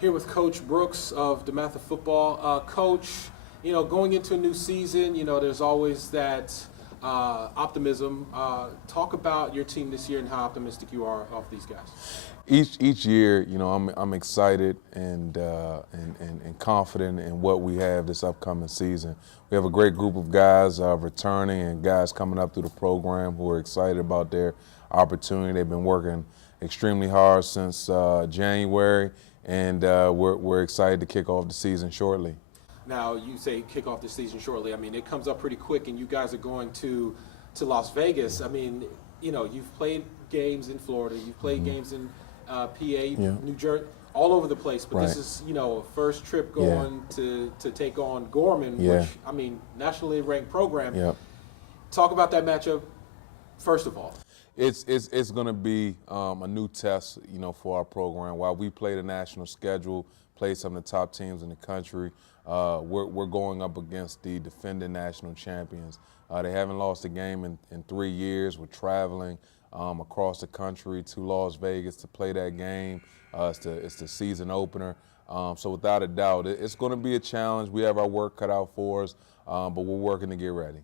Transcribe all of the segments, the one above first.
Here with Coach Brooks of DeMatha football. Coach, going into a new season, there's always that optimism. Talk about your team this year and how optimistic you are of these guys. Each year, I'm excited and confident in what we have this upcoming season. We have a great group of guys returning and guys coming up through the program who are excited about their opportunity. They've been working extremely hard since January, and we're excited to kick off the season shortly. Now, you say kick off the season shortly. I mean, it comes up pretty quick, and you guys are going to Las Vegas. I mean, you've played games in Florida, you've played games in PA, New Jersey, all over the place. But this is, a first trip going to take on Gorman, which, I mean, nationally ranked program. Talk about that matchup, first of all. It's going to be a new test, for our program. While we play the national schedule, play some of the top teams in the country, we're going up against the defending national champions. They haven't lost a game in 3 years. We're traveling across the country to Las Vegas to play that game. It's the season opener. So without a doubt, it's going to be a challenge. We have our work cut out for us, but we're working to get ready.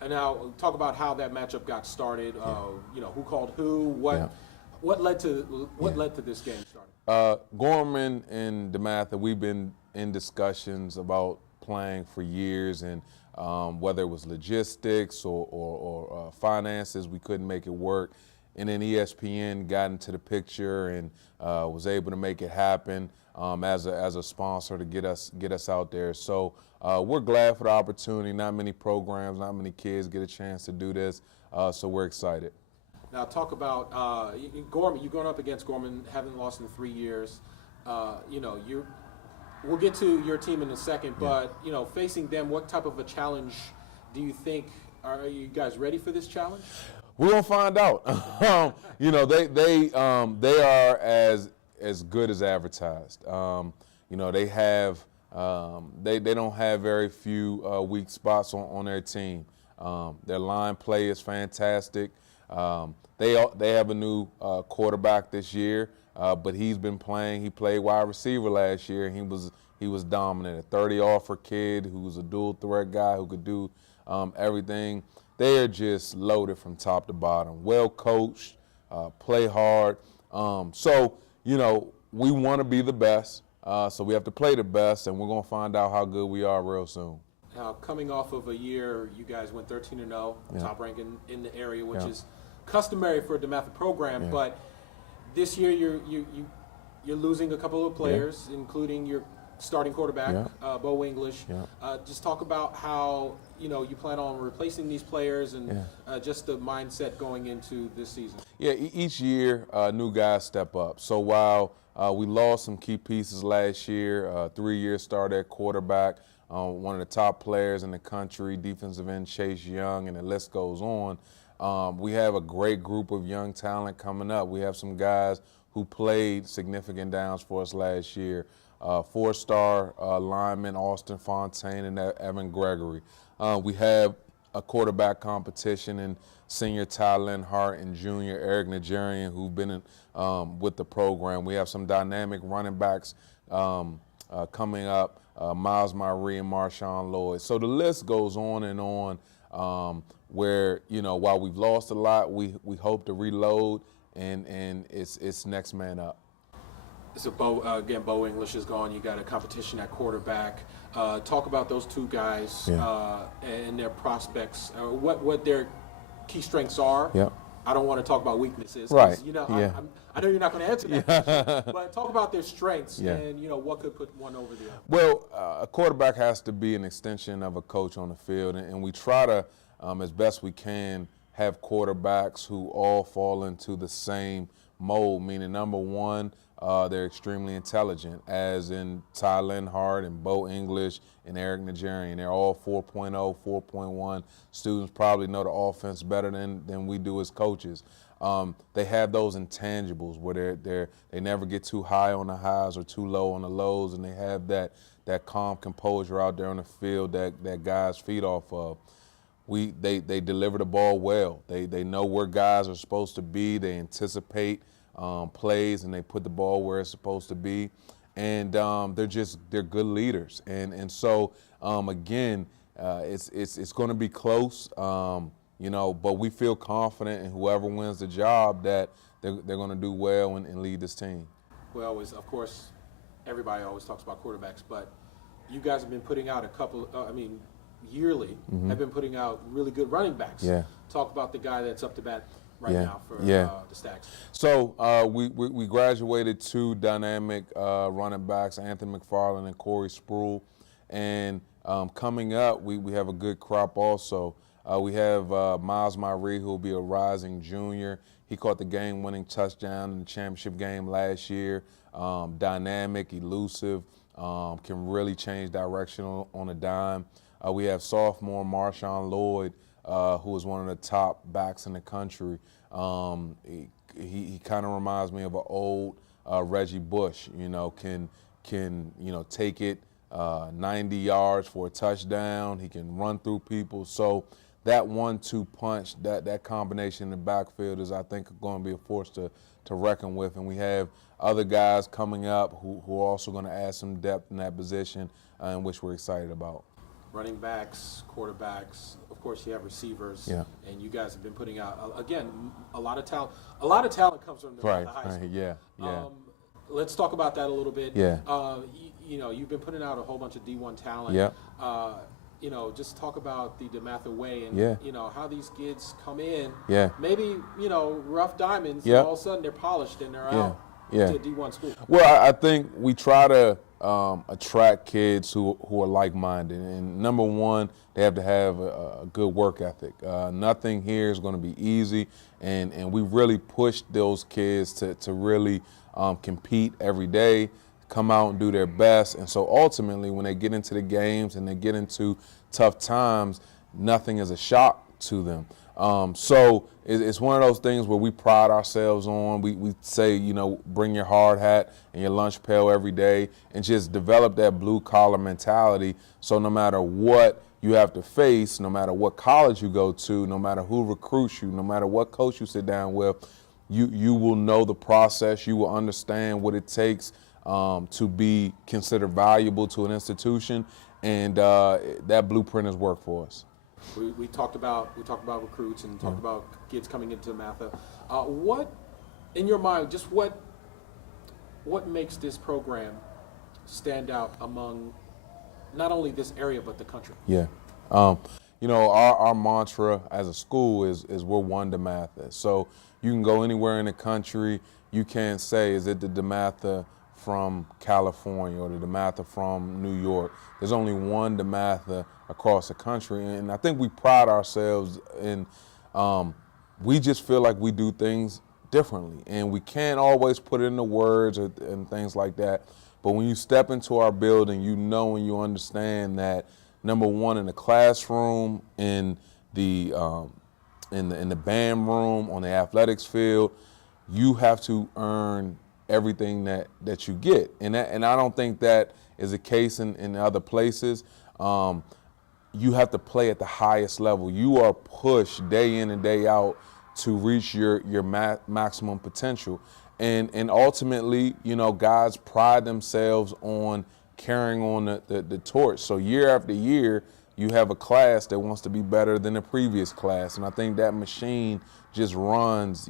And now talk about how that matchup got started. Who called who? What led to this game starting? Gorman and DeMatha, we've been in discussions about playing for years, and whether it was logistics or finances, we couldn't make it work. And then ESPN got into the picture and was able to make it happen as a sponsor to get us out there. So we're glad for the opportunity. Not many programs, not many kids get a chance to do this, so we're excited. Now talk about Gorman. You're going up against Gorman, haven't lost in 3 years. We'll get to your team in a second, but facing them, what type of a challenge do you think? Are you guys ready for this challenge? We're gonna find out. They are as good as advertised. They have they don't have very few weak spots on their team. Their line play is fantastic. They have a new quarterback this year, but he's been playing. He played wide receiver last year. He was dominant. A 30-offer kid who was a dual threat guy who could do everything. They are just loaded from top to bottom. Well coached, play hard. We want to be the best. So we have to play the best, and we're going to find out how good we are real soon. Now, coming off of a year, you guys went 13-0, top rank in the area, which is customary for a DeMatha program. But this year, you're losing a couple of players, including your starting quarterback, Bo English. Just talk about how you plan on replacing these players and just the mindset going into this season. Yeah, each year, new guys step up. So while we lost some key pieces last year, 3-year starter at quarterback, one of the top players in the country, defensive end Chase Young, and the list goes on. We have a great group of young talent coming up. We have some guys who played significant downs for us last year. 4-star lineman Austin Fontaine and Evan Gregory. We have a quarterback competition in senior Tylen Hart and junior Eric Nigerian who've been with the program. We have some dynamic running backs coming up, Miles Myree and Marshawn Lloyd. So the list goes on and on where, while we've lost a lot, we hope to reload and it's next man up. So Bo English is gone. You got a competition at quarterback. Talk about those two guys and their prospects. What their key strengths are. I don't want to talk about weaknesses. Right. I know you're not going to answer that question, but talk about their strengths and what could put one over the other. Well, a quarterback has to be an extension of a coach on the field, and we try to, as best we can, have quarterbacks who all fall into the same mold. Meaning, number one, they're extremely intelligent, as in Tylen Hart and Bo English and Eric Nigerian. They're all 4.0, 4.1. Students probably know the offense better than we do as coaches. They have those intangibles where they never get too high on the highs or too low on the lows, and they have that calm composure out there on the field that guys feed off of. They deliver the ball well. They know where guys are supposed to be. They anticipate plays, and they put the ball where it's supposed to be. and they're good leaders, and so again, it's going to be close, but we feel confident in whoever wins the job that they're going to do well and lead this team. Well, of course, everybody always talks about quarterbacks, but you guys have been putting out a couple. Yearly, have been putting out really good running backs. Yeah. Talk about the guy that's up to bat right now for the Stacks. So we graduated 2 dynamic running backs, Anthony McFarland and Corey Sproul, and coming up we have a good crop also. We have Miles Myree, who will be a rising junior. He caught the game-winning touchdown in the championship game last year. Dynamic, elusive, can really change direction on a dime. We have sophomore Marshawn Lloyd, who is one of the top backs in the country. He kind of reminds me of an old Reggie Bush. Can take it 90 yards for a touchdown. He can run through people. So that 1-2 punch, that combination in the backfield is, I think, going to be a force to reckon with. And we have other guys coming up who are also going to add some depth in that position, in which we're excited about. Running backs, quarterbacks, of course you have receivers, and you guys have been putting out, again, a lot of talent. A lot of talent comes from the high school. Yeah. Let's talk about that a little bit. Yeah. You've been putting out a whole bunch of D1 talent. Yeah. Just talk about the DeMatha way and, how these kids come in. Yeah. Maybe, rough diamonds, and all of a sudden they're polished and they're out to D1 school. Well, I think we try to attract kids who are like-minded. And number one, they have to have a good work ethic. Nothing here is going to be easy, and we really push those kids to really compete every day, come out and do their best. And so ultimately, when they get into the games and they get into tough times, nothing is a shock to them. So it's one of those things where we pride ourselves on. We say, bring your hard hat and your lunch pail every day and just develop that blue-collar mentality, so no matter what you have to face, no matter what college you go to, no matter who recruits you, no matter what coach you sit down with, you will know the process. You will understand what it takes to be considered valuable to an institution, and that blueprint has worked for us. We talked about recruits and talked about kids coming into DeMatha. What, in your mind, just what makes this program stand out among not only this area but the country? Yeah, our mantra as a school is we're one DeMatha. So you can go anywhere in the country. You can't say, is it the DeMatha from California or the DeMatha from New York? There's only one DeMatha across the country, and I think we pride ourselves in, we just feel like we do things differently, and we can't always put it into words and things like that, but when you step into our building, you know and you understand that, number one, in the classroom, in the band room, on the athletics field, you have to earn everything that you get, and I don't think that is the case in other places. You have to play at the highest level. You are pushed day in and day out to reach your maximum potential, and ultimately, guys pride themselves on carrying on the torch. So year after year, you have a class that wants to be better than the previous class, and I think that machine just runs,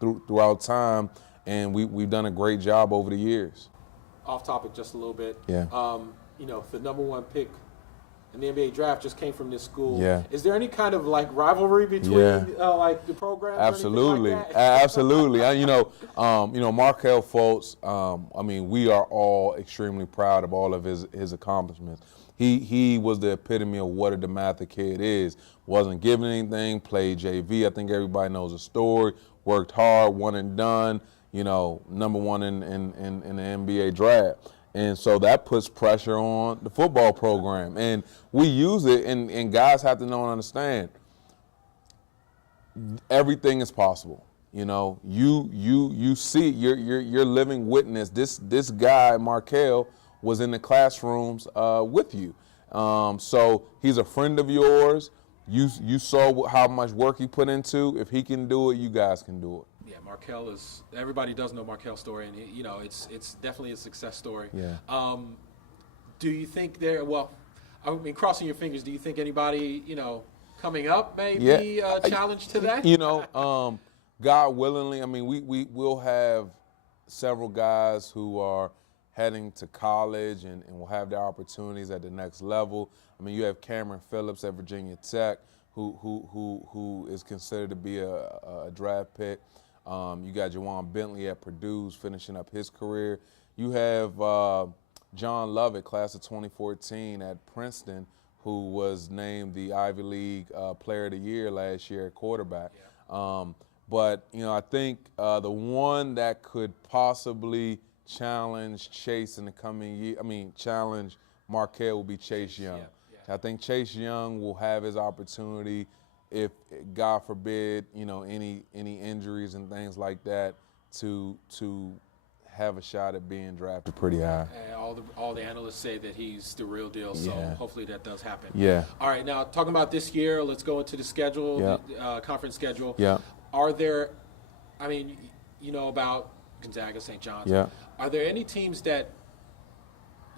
throughout time, and we've done a great job over the years. Off topic just a little bit. Yeah. The number one pick in the NBA draft just came from this school. Yeah. Is there any kind of rivalry between the programs? Absolutely, or that? absolutely. Markelle Fultz. We are all extremely proud of all of his accomplishments. He was the epitome of what a DeMatha kid is. Wasn't given anything. Played JV. I think everybody knows the story. Worked hard. One and done. Number one in the NBA draft. And so that puts pressure on the football program. And we use it, and guys have to know and understand, everything is possible. You see, you're living witness. This guy, Markelle, was in the classrooms with you. So he's a friend of yours. You saw how much work he put into. If he can do it, you guys can do it. Yeah, Markel is, everybody does know Markel's story, and you know it's definitely a success story. Yeah. Do you think there? Well, I mean, crossing your fingers. Do you think anybody, coming up may be a challenge to that? God willingly, I mean, we will have several guys who are heading to college and will have their opportunities at the next level. I mean, you have Cameron Phillips at Virginia Tech, who is considered to be a draft pick. You got Jawan Bentley at Purdue, finishing up his career. You have John Lovett, class of 2014 at Princeton, who was named the Ivy League Player of the Year last year at quarterback. Yeah. But, I think the one that could possibly challenge Chase in the coming year, challenge Markel will be Chase Young. Yeah. Yeah. I think Chase Young will have his opportunity if, God forbid, any injuries and things like that, to have a shot at being drafted pretty high. All the analysts say that he's the real deal, so hopefully that does happen. Yeah. All right, now talking about this year, let's go into the schedule, the conference schedule. Yeah. Are there, about Gonzaga, St. John's. Yeah. Are there any teams that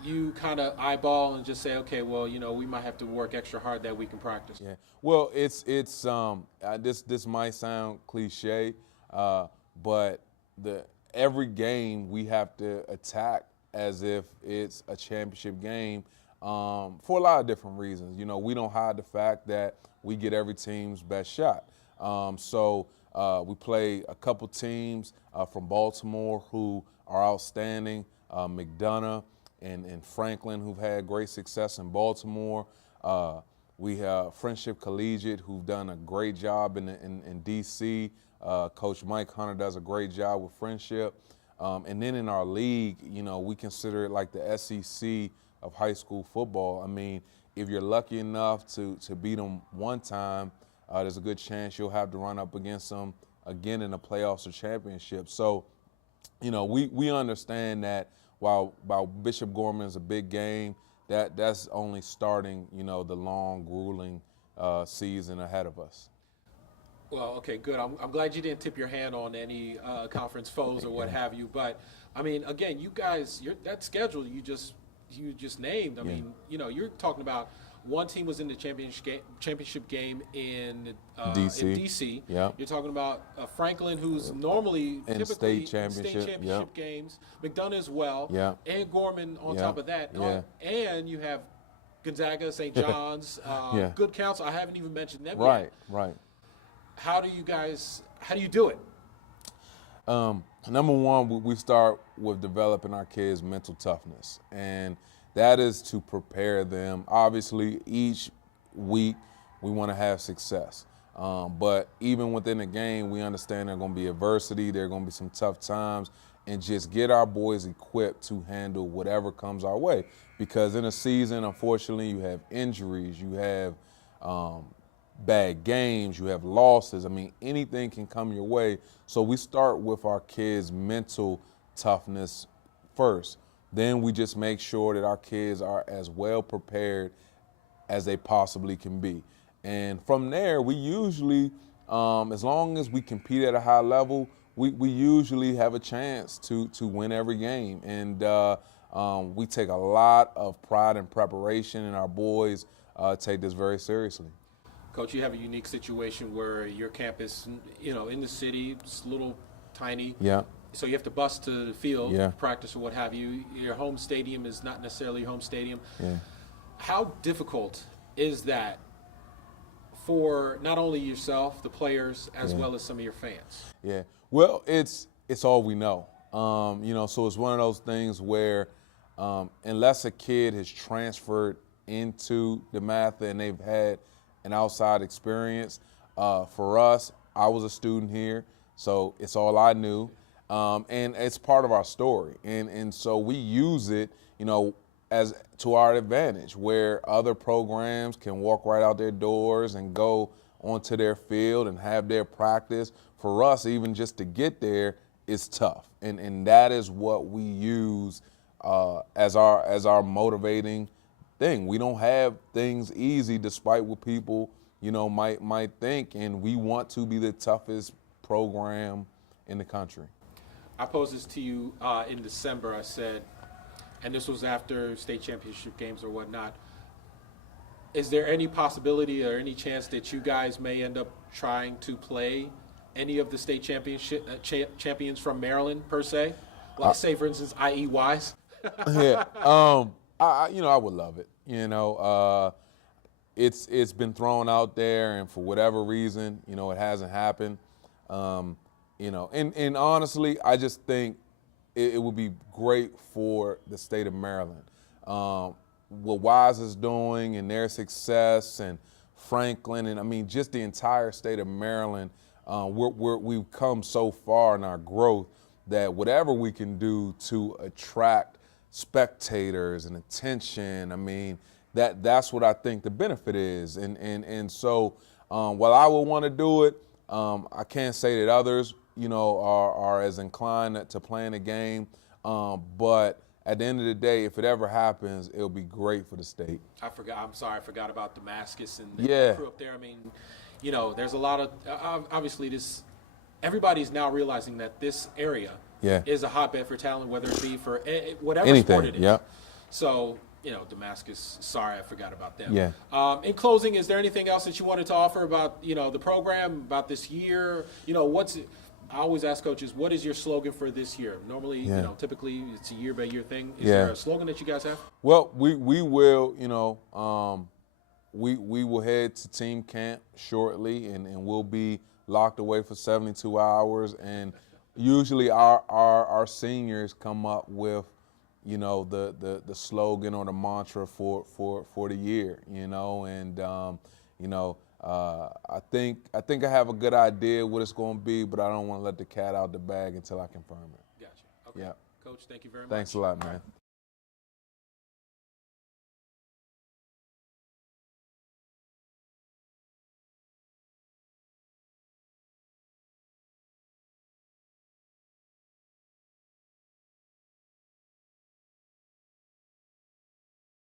you kind of eyeball and just say, okay, well, we might have to work extra hard that week in practice? Yeah. Well, it's this might sound cliche, but every game we have to attack as if it's a championship game for a lot of different reasons. We don't hide the fact that we get every team's best shot. So we play a couple teams from Baltimore who are outstanding, McDonough and Franklin, who've had great success in Baltimore. We have Friendship Collegiate, who've done a great job in D.C. Coach Mike Hunter does a great job with Friendship. And then in our league, we consider it like the SEC of high school football. I mean, if you're lucky enough to beat them one time, there's a good chance you'll have to run up against them again in the playoffs or championship. So, we understand that while Bishop Gorman is a big game, that's only starting, the long, grueling season ahead of us. Well, okay, good. I'm glad you didn't tip your hand on any conference foes or what have you. But, again, you guys, that schedule you just named, you're talking about one team was in the championship game in D.C. Yeah. You're talking about Franklin, who's normally in typically state championship games. McDonough as well. Yeah. And Gorman on top of that. Yeah. And you have Gonzaga, St. John's, Good Counsel. I haven't even mentioned them yet. Right. How do you do it? Number one, we start with developing our kids' mental toughness, and that is to prepare them. Obviously, each week we want to have success, but even within the game, we understand there's going to be adversity, there are going to be some tough times, and just get our boys equipped to handle whatever comes our way. Because in a season, unfortunately, you have injuries, you have bad games, you have losses. Anything can come your way. So we start with our kids' mental toughness first. Then we just make sure that our kids are as well prepared as they possibly can be. And from there, we usually, as long as we compete at a high level, we usually have a chance to win every game. And we take a lot of pride and preparation, and our boys take this very seriously. Coach, you have a unique situation where your campus, in the city, it's a little tiny. Yeah. So you have to bus to the field, practice or what have you. Your home stadium is not necessarily your home stadium. Yeah. How difficult is that for not only yourself, the players, as well as some of your fans? Yeah. Well, it's all we know. So it's one of those things where unless a kid has transferred into DeMatha and they've had an outside experience, for us, I was a student here, so it's all I knew. And it's part of our story. And so we use it, as to our advantage, where other programs can walk right out their doors and go onto their field and have their practice. For us, even just to get there is tough. And that is what we use as our motivating thing. We don't have things easy despite what people, might think, and we want to be the toughest program in the country. I posed this to you in December. I said, and this was after state championship games or whatnot, is there any possibility or any chance that you guys may end up trying to play any of the state championship champions from Maryland per se? Like, say, for instance, IE Wise? Yeah, I would love it. It's been thrown out there, and for whatever reason, it hasn't happened. And honestly, I just think it would be great for the state of Maryland. What Wise is doing and their success, and Franklin, and just the entire state of Maryland, we've come so far in our growth that whatever we can do to attract spectators and attention, that's what I think the benefit is. And so while I would want to do it, I can't say that others, are as inclined to playing the game. But at the end of the day, if it ever happens, it'll be great for the state. I'm sorry, I forgot about Damascus and Yeah. the crew up there. There's a lot of obviously everybody's now realizing that this area is a hotbed for talent, whether it be for whatever sport it is. Yeah. So, Damascus, sorry, I forgot about them. Yeah. In closing, is there anything else that you wanted to offer about, the program, about this year? I always ask coaches, what is your slogan for this year? Normally, typically it's a year-by-year thing. Is there a slogan that you guys have? Well, we will, we will head to team camp shortly, and we'll be locked away for 72 hours. And usually our seniors come up with, the slogan or the mantra for the year, I think I have a good idea what it's going to be, but I don't want to let the cat out the bag until I confirm it. Gotcha. Okay. Yeah. Coach, thank you very much. Thanks a lot, man.